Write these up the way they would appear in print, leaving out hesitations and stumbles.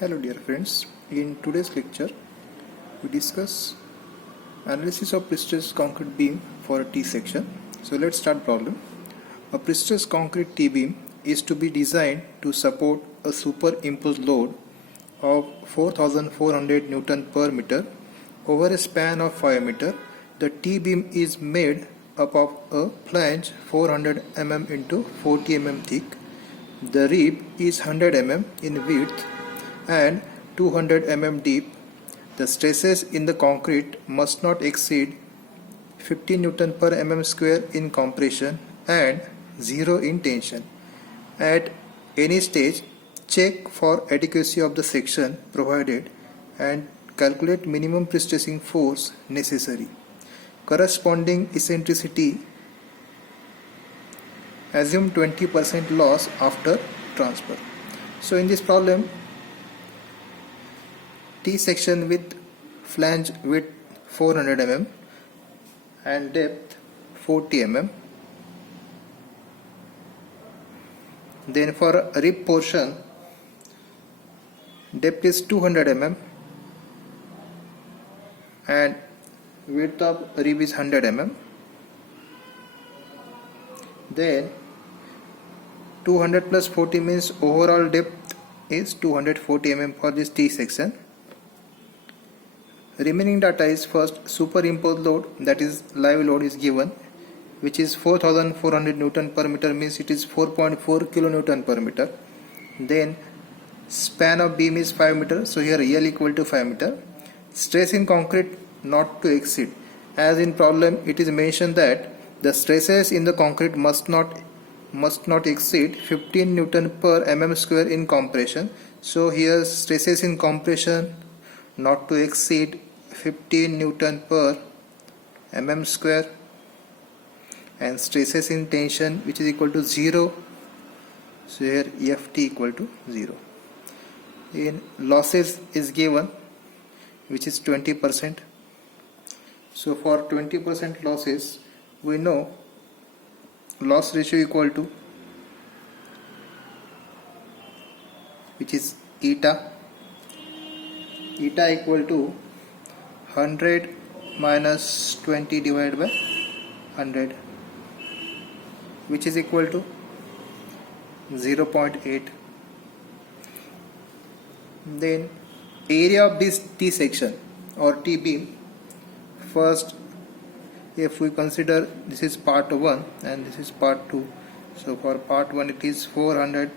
Hello dear friends, in today's lecture we discuss analysis of prestressed concrete beam for a T section. So let's start problem. A prestressed concrete T beam is to be designed to support a superimposed load of 4400 Newton per meter over a span of 5 meter. The T beam is made up of a flange 400 mm into 40 mm thick. The rib is 100 mm in width and 200 mm deep. The stresses in the concrete must not exceed 50 Newton per mm square in compression and 0 in tension. At any stage, check for adequacy of the section provided and calculate minimum prestressing force necessary. Corresponding eccentricity, assume 20% loss after transfer. So in this problem, T section with flange width 400 mm and depth 40 mm. Then for rib portion, depth is 200 mm and width of rib is 100 mm. Then 200 plus 40 means overall depth is 240 mm for this T section. Remaining data is first superimposed load, that is live load is given, which is 4400 Newton per meter, means it is 4.4 kilonewton per meter. Then span of beam is 5 meter, so here L equal to 5 meter. Stress in concrete not to exceed, as in problem it is mentioned that the stresses in the concrete must not exceed 15 Newton per mm square in compression. So here stresses in compression not to exceed 15 Newton per mm square, and stresses in tension which is equal to 0. So here Ft equal to 0. In losses is given, which is 20%. So for 20% losses, we know loss ratio equal to, which is eta equal to 100 minus 20 divided by 100, which is equal to 0.8. Then area of this T section or T beam, first if we consider this is part 1 and this is part 2, so for part 1 it is 400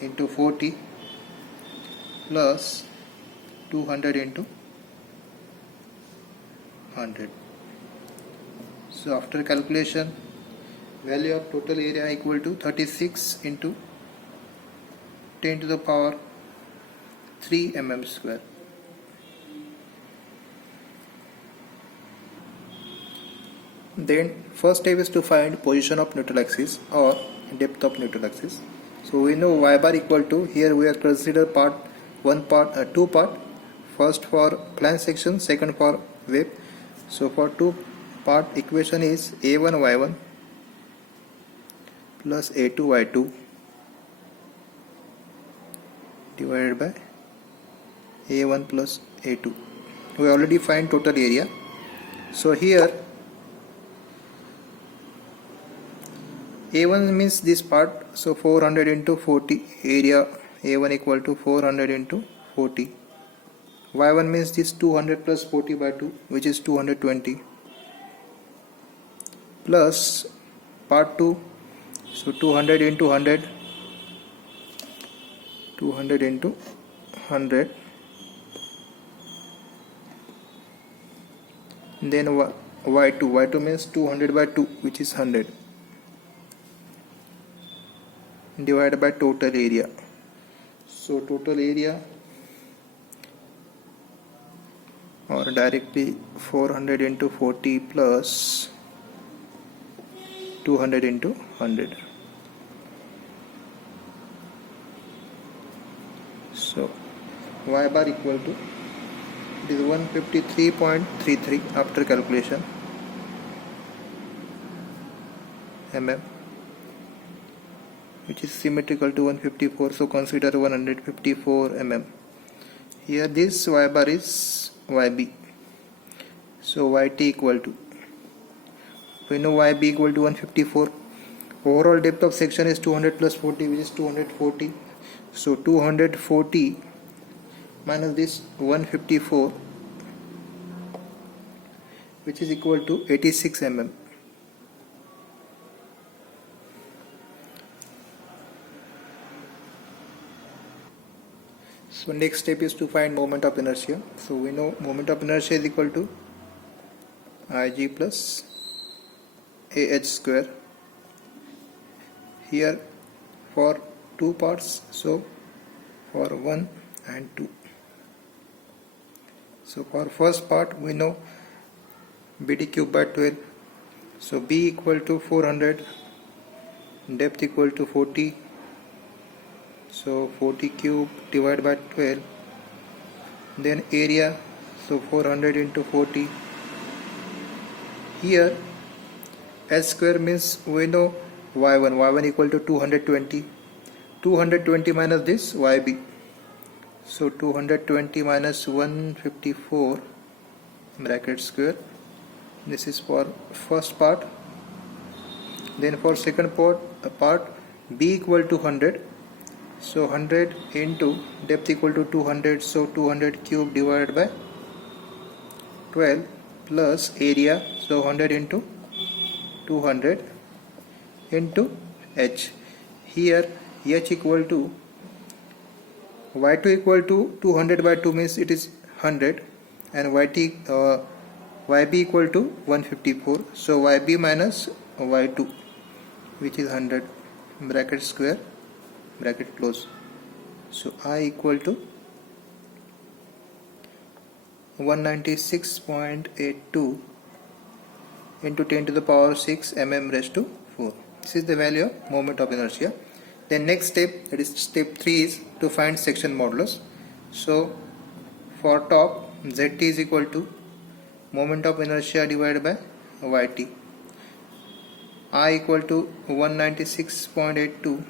into 40 plus 200 into 100. So after calculation, value of total area equal to 36 into 10 to the power 3 mm square. Then first step is to find position of neutral axis or depth of neutral axis. So we know y bar equal to, here we have considered two part, first for flange section, second for web. So for two part equation is a1y1 plus a2y2 divided by a1 plus a2. We already find total area. So here a1 means this part, so 400 into 40, area a1 equal to 400 into 40. y1 means this 200 plus 40 by 2, which is 220, plus part 2, so 200 into 100, 200 into 100, then y2 means 200 by 2, which is 100, divided by total area. So total area, or directly 400 into 40 plus 200 into 100. So y bar equal to, it is 153.33 after calculation mm, which is symmetrical to 154, so consider 154 mm. Here this y bar is yb, so yt equal to, we know yb equal to 154. Overall depth of section is 200 plus 40, which is 240. So 240 minus this 154, which is equal to 86 mm. So next step is to find moment of inertia. So we know moment of inertia is equal to Ig plus AH square. Here for two parts, so for 1 and 2. So for first part we know BD cube by 12, so B equal to 400, depth equal to 40, so 40 cube divided by 12, then area, so 400 into 40. Here S square means we know y1 equal to 220, 220 minus this yb, so 220 minus 154 bracket square. This is for first part. Then for second part b equal to 100, so 100 into depth equal to 200, so 200 cube divided by 12 plus area, so 100 into 200 into h. Here h equal to y2 equal to 200 by 2 means it is 100, and yb equal to 154, so yb minus y2, which is 100 bracket square bracket close. So I equal to 196.82 into 10 to the power 6 mm raised to 4. This is the value of moment of inertia. Then next step, that is step 3, is to find section modulus. So for top, zt is equal to moment of inertia divided by yt. I equal to 196.82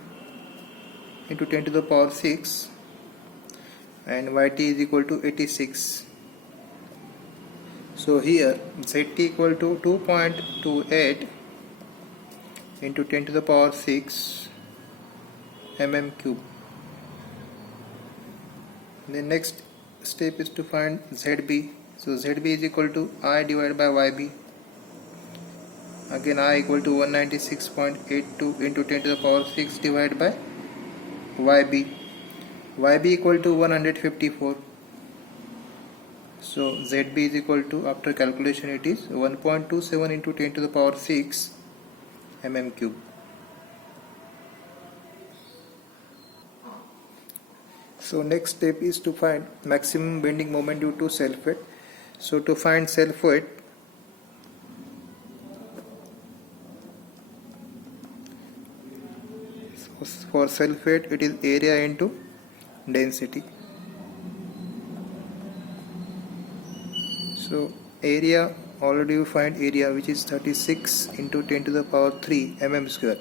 into 10 to the power 6, and yt is equal to 86. So here zt equal to 2.28 into 10 to the power 6 mm cube. The next step is to find zb. So zb is equal to I divided by yb. Again I equal to 196.82 into 10 to the power 6 divided by yb. Yb equal to 154. So zb is equal to, after calculation, it is 1.27 into 10 to the power 6 mm cube. So next step is to find maximum bending moment due to self weight. So to find self weight, for self weight it is area into density. So area, already you find area, which is 36 into 10 to the power 3 mm square.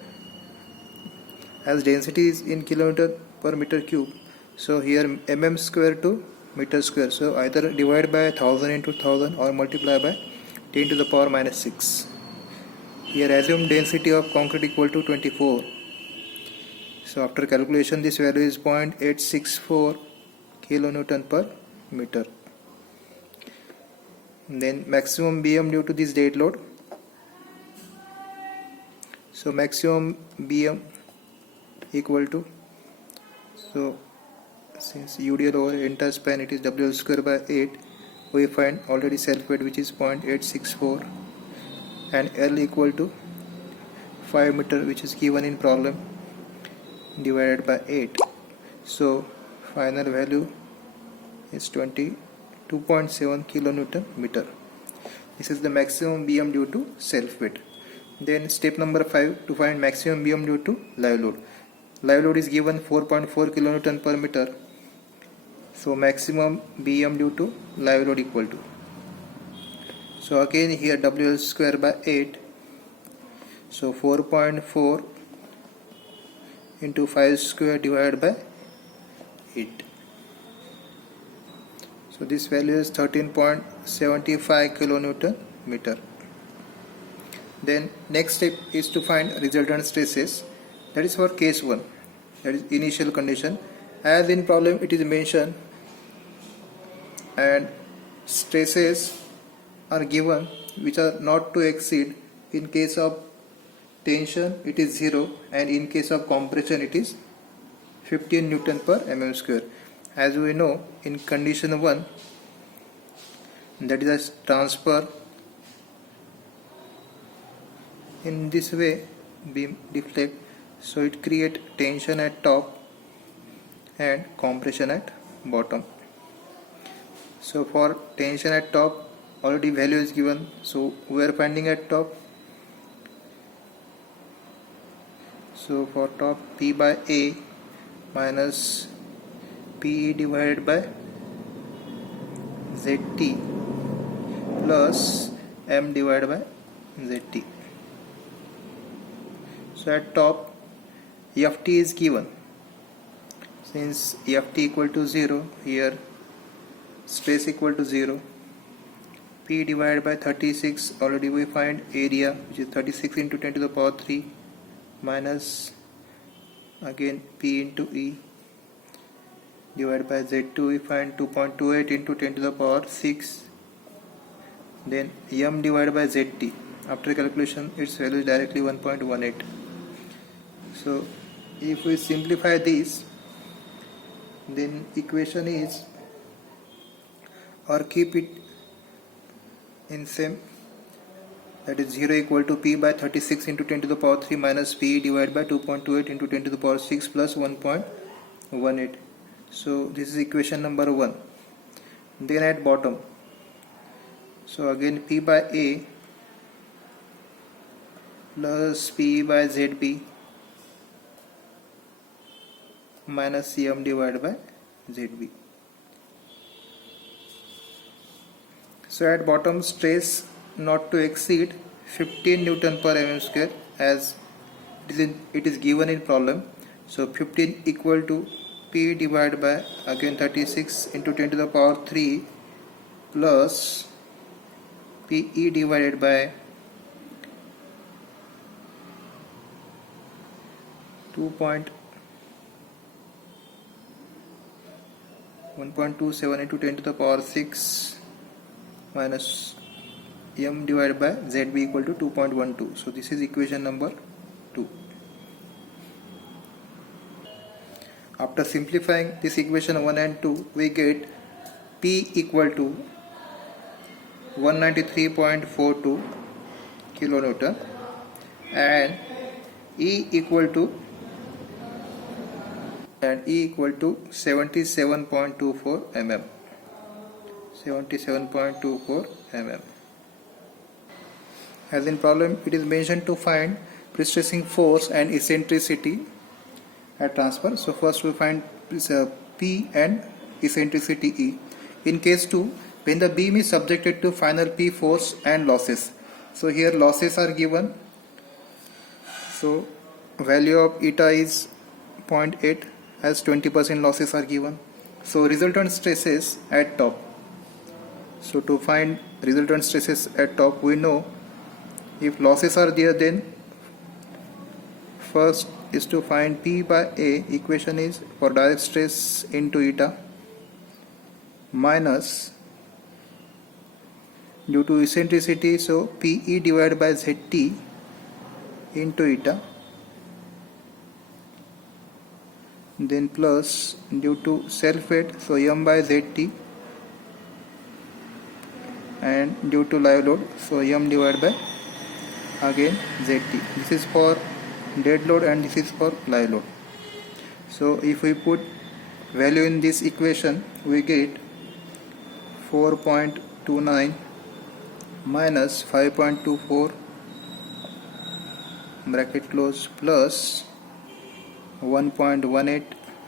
As density is in kilometer per meter cube, so here mm square to meter square, so either divide by 1000 into 1000 or multiply by 10 to the power minus 6. Here assume density of concrete equal to 24. So after calculation this value is 0.864 kilonewton per meter. Then maximum BM due to this dead load. So maximum BM equal to, so since UDL over entire span it is WL square by 8, we find already self weight, which is 0.864, and L equal to 5 meter, which is given in problem, divided by 8. So final value is 22.7 kilonewton meter. This is the maximum BM due to self weight. Then step number 5, to find maximum BM due to live load. Live load is given 4.4 kilonewton per meter. So maximum BM due to live load equal to, so again here WL square by 8, so 4.4 into 5 square divided by 8. So this value is 13.75 kilonewton meter. Then next step is to find resultant stresses. That is for case 1, that is initial condition. As in problem it is mentioned, and stresses are given which are not to exceed. In case of tension it is 0, and in case of compression it is 15 Newton per mm square. As we know, in condition 1, that is a transfer. In this way beam deflect, so it create tension at top and compression at bottom. So for tension at top already value is given, so we are finding at top. So for top, P by A minus PE divided by ZT plus M divided by ZT. So at top Ft is given. Since Ft equal to 0, here stress equal to 0. P divided by 36, already we find area, which is 36 into 10 to the power 3 minus again P into E divided by Z2, we find 2.28 into 10 to the power 6. Then M divided by ZT, after calculation its value is directly 1.18. So if we simplify this, then equation is, or keep it in same, that is 0 equal to P by 36 into 10 to the power 3 minus P divided by 2.28 into 10 to the power 6 plus 1.18. So this is equation number 1. Then at bottom, so again P by A plus P by ZB minus Cm divided by ZB. So at bottom, stress not to exceed 15 Newton per mm square, as it is given in problem. So 15 equal to P divided by again 36 into 10 to the power 3 plus PE divided by 1.27 into 10 to the power 6 minus M divided by ZB equal to 2.12. So this is equation number 2. After simplifying this equation 1 and 2, we get P equal to 193.42 kilonewton and E equal to 77.24 mm. 77.24 mm. As in problem, it is mentioned to find pre-stressing force and eccentricity at transfer. So first we find P and eccentricity E. In case 2, when the beam is subjected to final P force and losses. So here losses are given. So value of eta is 0.8, as 20% losses are given. So resultant stresses at top. So to find resultant stresses at top, we know if losses are there, then first is to find P by A. Equation is for direct stress into eta minus, due to eccentricity, so PE divided by ZT into eta, then plus due to self weight, so M by ZT, and due to live load, so M divided by again ZT. This is for dead load and this is for live load. So if we put value in this equation, we get 4.29 minus 5.24 bracket close plus 1.18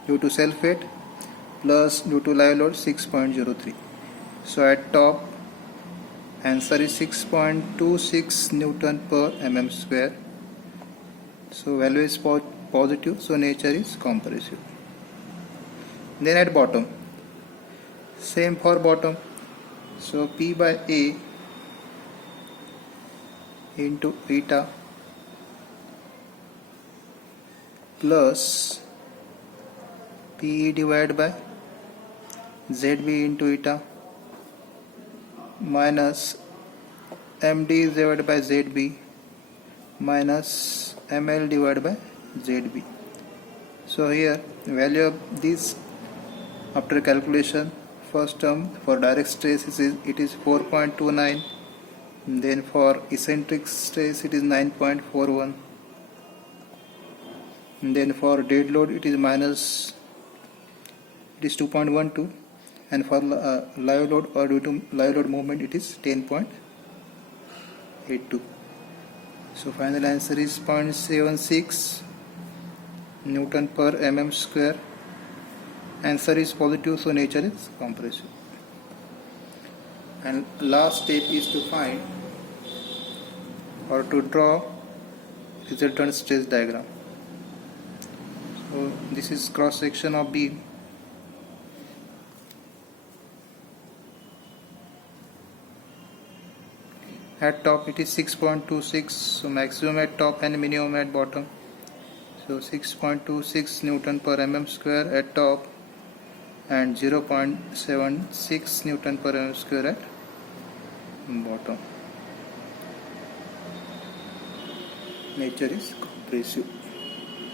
due to self weight plus due to live load 6.03. So at top answer is 6.26 Newton per mm square. So value is positive positive, so nature is compressive. Then at bottom, same for bottom, so P by A into eta plus PE divided by ZB into eta minus MD divided by ZB minus ML divided by ZB. So here value of this after calculation, first term for direct stress it is 4.29, then for eccentric stress it is 9.41, and then for dead load it is 2.12, and for live load or due to live load movement it is 10.82. So final answer is 0.76 Newton per mm square. Answer is positive, so nature is compressive. And last step is to find or to draw resultant stress diagram. So this is cross section of beam. At top it is 6.26, so maximum at top and minimum at bottom. So 6.26 Newton per mm square at top and 0.76 Newton per mm square at bottom. Nature is compressive.